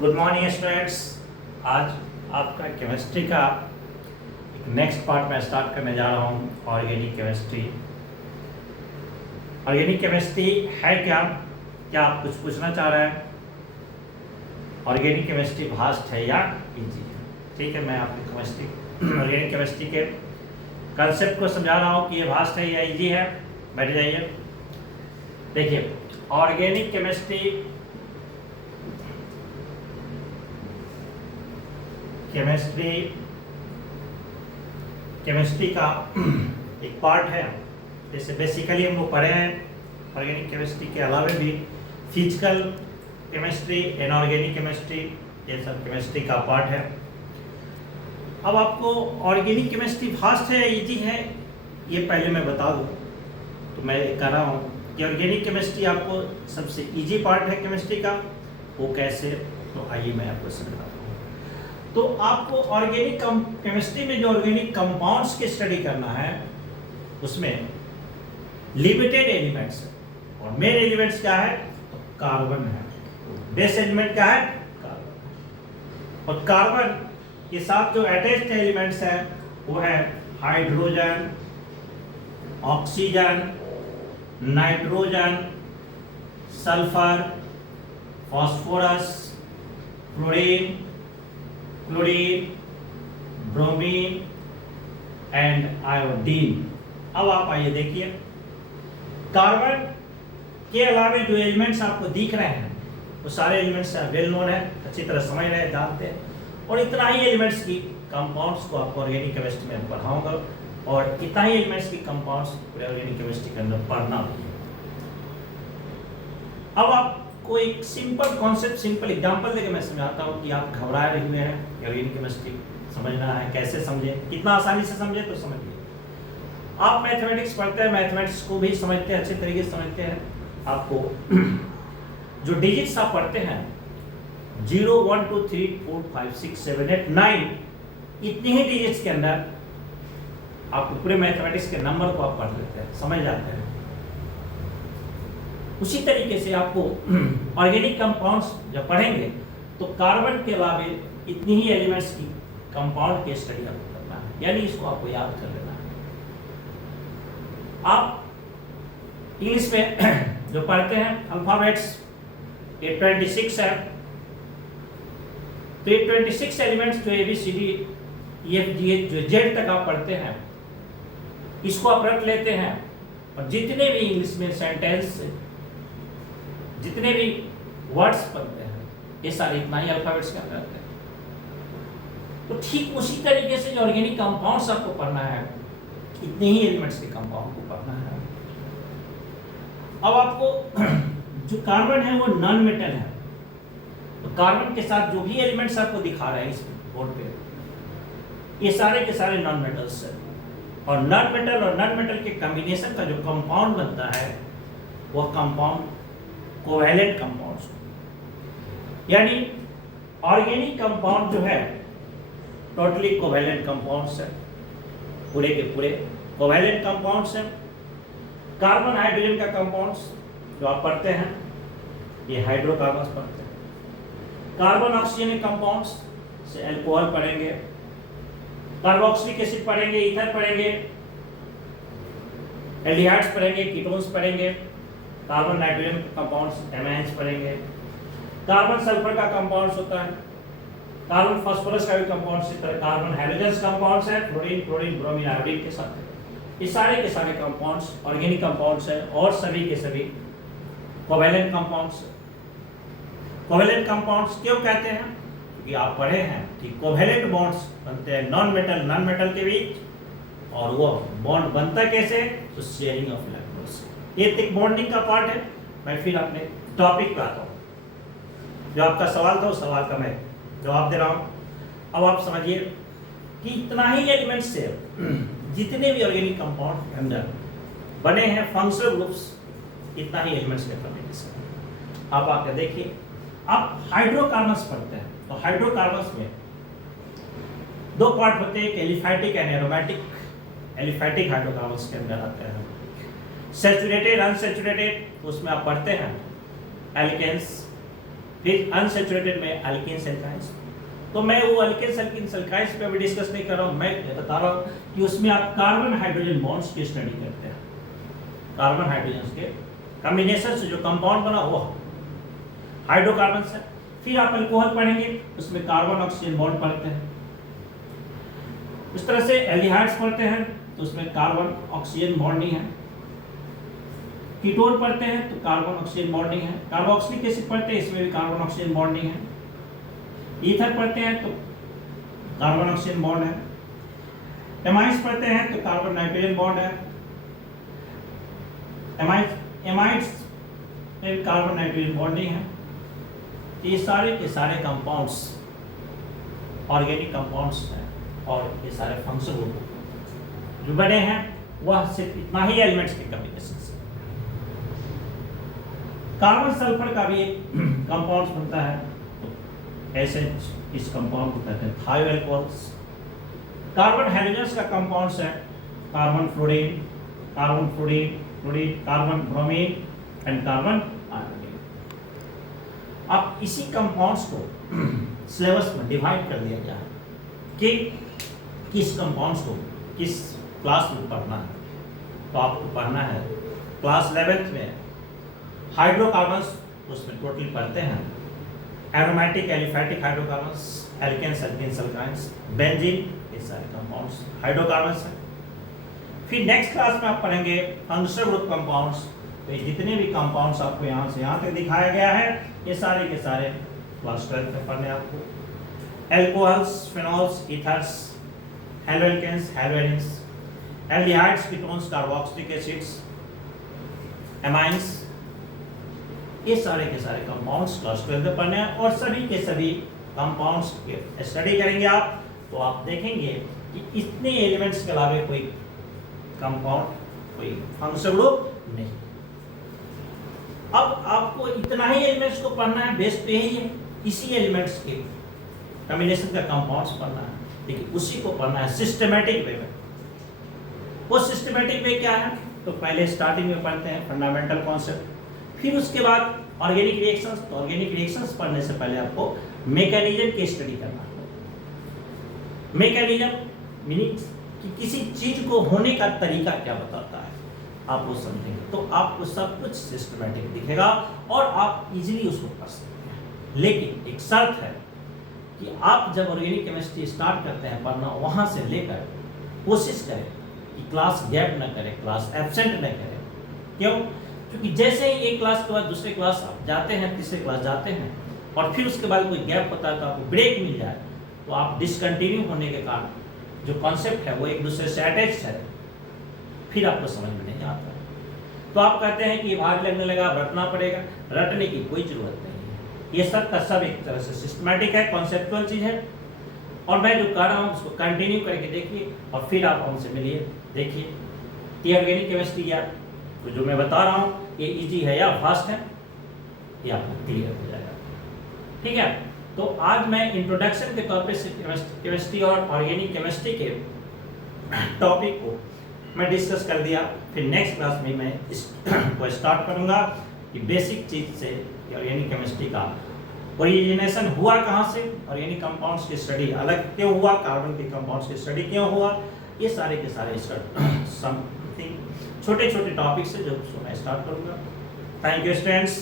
Good morning students. आज आपका chemistry का एक नेक्स्ट पार्ट मैं स्टार्ट करने जा रहा हूँ। Organic chemistry. ऑर्गेनिक केमिस्ट्री है क्या आप कुछ पूछना चाह रहे हैं? ऑर्गेनिक केमिस्ट्री वास्ट है या इजी है? ठीक है, मैं आपको केमिस्ट्री ऑर्गेनिक केमिस्ट्री के कंसेप्ट को समझा रहा हूँ कि ये वास्ट है या इजी है। बैठ जाइए। देखिए, ऑर्गेनिक केमिस्ट्री का एक पार्ट है। जैसे बेसिकली हम लोग पढ़े हैं ऑर्गेनिक केमिस्ट्री के अलावा भी फिजिकल केमिस्ट्री, इनऑर्गेनिक केमिस्ट्री, ये सब केमिस्ट्री का पार्ट है। अब आपको ऑर्गेनिक केमिस्ट्री फास्ट है या इजी है ये पहले मैं बता दूं। तो मैं कह रहा हूँ कि ऑर्गेनिक केमिस्ट्री आपको सबसे इजी पार्ट है केमिस्ट्री का। वो कैसे? तो आइए मैं आपको समझाता हूँ। तो आपको ऑर्गेनिक केमिस्ट्री में जो ऑर्गेनिक कंपाउंड्स की स्टडी करना है उसमें लिमिटेड एलिमेंट्स है और मेन एलिमेंट्स क्या है? तो कार्बन है। बेस एलिमेंट क्या है? कार्बन। और कार्बन के साथ जो अटैच्ड एलिमेंट्स हैं वो है hydrogen, oxygen, nitrogen, sulphur, phosphorus, fluorine, bromine and iodine. अब आप आइए देखिए, कार्बन के अलावा जो एलिमेंट्स आपको दिख रहे हैं वो सारे एलिमेंट्स वेल नोन है, अच्छी तरह समझ रहे हैं, जानते हैं। और इतना ही एलिमेंट्स की कंपाउंड्स को आपको ऑर्गेनिक केमिस्ट्री में पढ़ाऊंगा और इतना ही एलिमेंट्स की कंपाउंड्स पूरे ऑर्गेनिक केमिस्ट्री के अंदर पढ़ना भी है। अब आपको एक सिंपल कॉन्सेप्ट, सिंपल एग्जांपल देकर मैं समझाता हूँ कि आप घबरा रहे हुए हैं। ऑर्गेनिक केमिस्ट्री समझना है, कैसे समझे, कितना आसानी से समझे तो समझिए। आप मैथमेटिक्स पढ़ते हैं, मैथमेटिक्स को भी समझते हैं, अच्छे तरीके से समझते हैं। आपको जो डिजिट्स आप पढ़ते हैं 0 1 2 3 4 5 6 7 8 9 इतनी ही डिजिट्स के अंदर आपको पूरे मैथमेटिक्स के नंबर को आप पढ़ लेते हैं, समझ जाते हैं। उसी तरीके से आपको ऑर्गेनिक कंपाउंड्स जब पढ़ेंगे तो कार्बन के अलावा इतनी ही एलिमेंट्स की कंपाउंड की स्टडी आपको करना है, यानी इसको आपको याद कर लेना है। आप इंग्लिश में जो पढ़ते हैं अल्फाबेट्स, ये 26 है। तो ये 26 एलिमेंट्स जो ABCD EFG जो Z तक आप पढ़ते हैं इसको आप रख लेते हैं और जितने भी इंग्लिश में सेंटेंस, जितने भी वर्ड्स बनते हैं ये सारे इतना ही अल्फाबेट्स के अंदर आते हैं। तो ठीक उसी तरीके से जो ऑर्गेनिक कंपाउंड्स आपको पढ़ना है इतने ही एलिमेंट्स के कंपाउंड को पढ़ना है। अब आपको जो कार्बन है वो नॉन मेटल है। तो कार्बन के साथ जो भी एलिमेंट्स आपको दिखा रहे हैं इस बोर्ड पे ये सारे के सारे नॉन मेटल्स हैं। और नॉन मेटल के कॉम्बिनेशन का जो कंपाउंड बनता है वो कंपाउंड कोवैलेंट कंपाउंड्स, यानी ऑर्गेनिक कंपाउंड जो है टोटली कोवैलेंट कंपाउंड्स है, पूरे के पूरे कोवैलेंट कंपाउंड्स हैं। कार्बन हाइड्रोजन का कंपाउंड्स जो आप पढ़ते हैं ये हाइड्रोकार्बन्स पढ़ते हैं। कार्बन ऑक्सीजन कंपाउंड्स से अल्कोहल पढ़ेंगे, कार्बोक्सिलिक एसिड पढ़ेंगे, ईथर पढ़ेंगे, एल्डिहाइड्स पढ़ेंगे, कीटोन्स पढ़ेंगे, कार्बन नाइट्रोजन कंपाउंड्स एमाइन्स पढ़ेंगे। कार्बन सल्फर का कंपाउंड्स होता है, कार्बन फास्फोरस का भी कंपाउंड्स, इस तरह कार्बन हाइड्रोजन कंपाउंड्स है, फ्लोरीन, ब्रोमीन, आयोडीन के साथ। ये सारे के सारे कंपाउंड्स ऑर्गेनिक कंपाउंड्स हैं और सभी के सभी कोवैलेंट कंपाउंड्स। कोवैलेंट कंपाउंड्स क्यों कहते हैं? क्योंकि आप पढ़े हैं कि कोवैलेंट बॉन्ड्स बनते हैं नॉन मेटल के बीच, और वो बॉन्ड बनता कैसे? तो शेयरिंग ऑफ इलेक्ट्रॉन्स। ये एक बॉन्डिंग का पार्ट है। मैं फिर अपने टॉपिक पे आता हूँ। जो आपका सवाल था उस सवाल का मैं जवाब दे रहा हूँ। अब आप समझिए कि इतना ही एलिमेंट्स से जितने भी ऑर्गेनिक कंपाउंड के अंदर बने हैं फंक्शनल ग्रुप्स, इतना ही एलिमेंट्स के कॉम्बिनेशन। आप आकर देखिए, आप हाइड्रोकार्बन्स पढ़ते हैं तो हाइड्रोकार्बन्स में दो पार्ट होते हैं, aliphatic and aromatic. Aliphatic hydrocarbons के अंदर आते हैं। सैचुरेटेड, अनसैचुरेटेड, उसमें आप पढ़ते हैं एल्केन्स, फिर अनसैचुरेटेड में एल्केन्स एल्काइंस। तो मैं वो एल्केन्स एल्कीन्स एल्काइंस पे भी डिस्कस नहीं कर रहा हूँ, मैं बता रहा हूँ कि उसमें आप कार्बन हाइड्रोजन बॉन्ड्स की स्टडी करते हैं। कार्बन हाइड्रोजन के कॉम्बिनेशन से जो कंपाउंड बना वो हाइड्रोकार्बन है। फिर आप अल्कोहल पढ़ेंगे, उसमें कार्बन ऑक्सीजन बॉन्ड पढ़ते हैं। इस तरह से एल्डिहाइड्स पढ़ते हैं तो उसमें कार्बन ऑक्सीजन बॉन्डिंग है। कीटोन पढ़ते हैं तो कार्बन ऑक्सीजन बॉन्डिंग है। कार्बोक्सिलिक एसिड पढ़ते हैं, इसमें भी कार्बन ऑक्सीजन बॉन्डिंग है। ईथर पढ़ते हैं तो कार्बन ऑक्सीजन बॉन्ड है। एमाइड्स पढ़ते हैं तो कार्बन नाइट्रोजन बॉन्ड है। एमाइड्स में कार्बन नाइट्रोजन बॉन्डिंग है। ये सारे के सारे कंपाउंड्स ऑर्गेनिक कंपाउंड्स हैं और ये सारे फंक्शनल ग्रुप जो बने हैं वह सिर्फ इतना ही एलिमेंट्स के कॉम्बिनेशन से। कार्बन सल्फर का भी एक कंपाउंड बनता है, तो एसएच इस कंपाउंड को कहते हैं थायोएल्कोहल्स। कार्बन हाइड्रोजन का कंपाउंड्स है carbon fluorine, carbon bromine and carbon iodine. अब इसी कंपाउंड्स को सिलेबस में डिवाइड कर दिया गया है कि किस कंपाउंड्स को किस क्लास में पढ़ना है। तो आपको पढ़ना है क्लास 11th में हाइड्रोकार्बन्स, उसमें टोटल पढ़ते हैं aromatic aliphatic hydrocarbons, alkanes alkenes alkynes, benzene, ये सारे कंपाउंड्स हाइड्रोकार्बन्स हैं। फिर नेक्स्ट क्लास में आप पढ़ेंगे फंक्शनल ग्रुप कंपाउंड्स। तो ये जितने भी कंपाउंड्स आपको यहाँ से यहाँ तक दिखाया गया है ये सारे के सारे क्लास 12 में पढ़ने आपको। Alcohols, phenols, ethers, haloalkanes, haloarenes, aldehydes, ketones, carboxylic acids, amines, ये सारे के सारे कंपाउंड्स क्लास 12 में पढ़ने हैं। और सभी के सभी कंपाउंड्स के स्टडी करेंगे आप तो आप देखेंगे कि इतने एलिमेंट्स के अलावा कोई कंपाउंड, कोई फंक्शनल ग्रुप नहीं। अब आपको इतना ही एलिमेंट्स को पढ़ना है, बेस तो यही है, इसी एलिमेंट्स के कॉम्बिनेशन का कंपाउंड्स पढ़ना है, लेकिन उसी को पढ़ना है सिस्टमैटिक वे में। वो सिस्टमैटिक वे क्या है? तो पहले स्टार्टिंग में पढ़ते हैं फंडामेंटल कॉन्सेप्ट, फिर उसके बाद ऑर्गेनिक रिएक्शंस। तो ऑर्गेनिक रिएक्शंस पढ़ने से पहले आपको मैकेनिज्म की स्टडी करना है। मैकेनिज्म मीनिंग कि किसी चीज को होने का तरीका क्या बताता है, आप वो समझेंगे तो आपको सब कुछ सिस्टमैटिक दिखेगा और आप इजीली उसको पढ़ सकते हैं। लेकिन एक शर्त है कि आप जब ऑर्गेनिक केमिस्ट्री स्टार्ट करते हैं पढ़ना, वहां से लेकर कोशिश करें कि क्लास गैप न करें, क्लास एब्सेंट न करें। क्यों? क्योंकि जैसे ही एक क्लास के बाद दूसरे क्लास आप जाते हैं, तीसरे क्लास जाते हैं और फिर उसके बाद कोई गैप होता है तो आपको ब्रेक मिल जाए तो आप डिसकंटिन्यू होने के कारण जो कॉन्सेप्ट है वो एक दूसरे से अटैच है, फिर आपको समझ में नहीं आता है। तो आप कहते हैं कि भाग लगने लगा, रटना पड़ेगा। रटने की कोई जरूरत नहीं है, ये सब का सब एक तरह से सिस्टमैटिक है, कॉन्सेप्चुअल चीज है। और मैं जो कर रहा हूँ उसको कंटिन्यू करके देखिए और फिर आप हमसे मिलिए, देखिए कि ऑर्गेनिक केमिस्ट्री या तो जो मैं बता रहा हूँ ये इजी है या फास्ट है, ये आपको क्लियर हो जाएगा। ठीक है, तो आज मैं इंट्रोडक्शन के तौर पे केमिस्ट्री और ऑर्गेनिक केमिस्ट्री के टॉपिक को मैं डिस्कस कर दिया। फिर नेक्स्ट क्लास में मैं इसको स्टार्ट करूंगा कि बेसिक चीज से ऑर्गेनिक केमिस्ट्री का ओरिजिनेशन हुआ कहाँ से, ऑर्गेनिक कंपाउंड्स की स्टडी अलग क्यों हुआ, कार्बन के कंपाउंड्स की स्टडी क्यों हुआ, ये सारे के सारे समथिंग छोटे छोटे टॉपिक से जो मैं स्टार्ट करूंगा। Thank you students.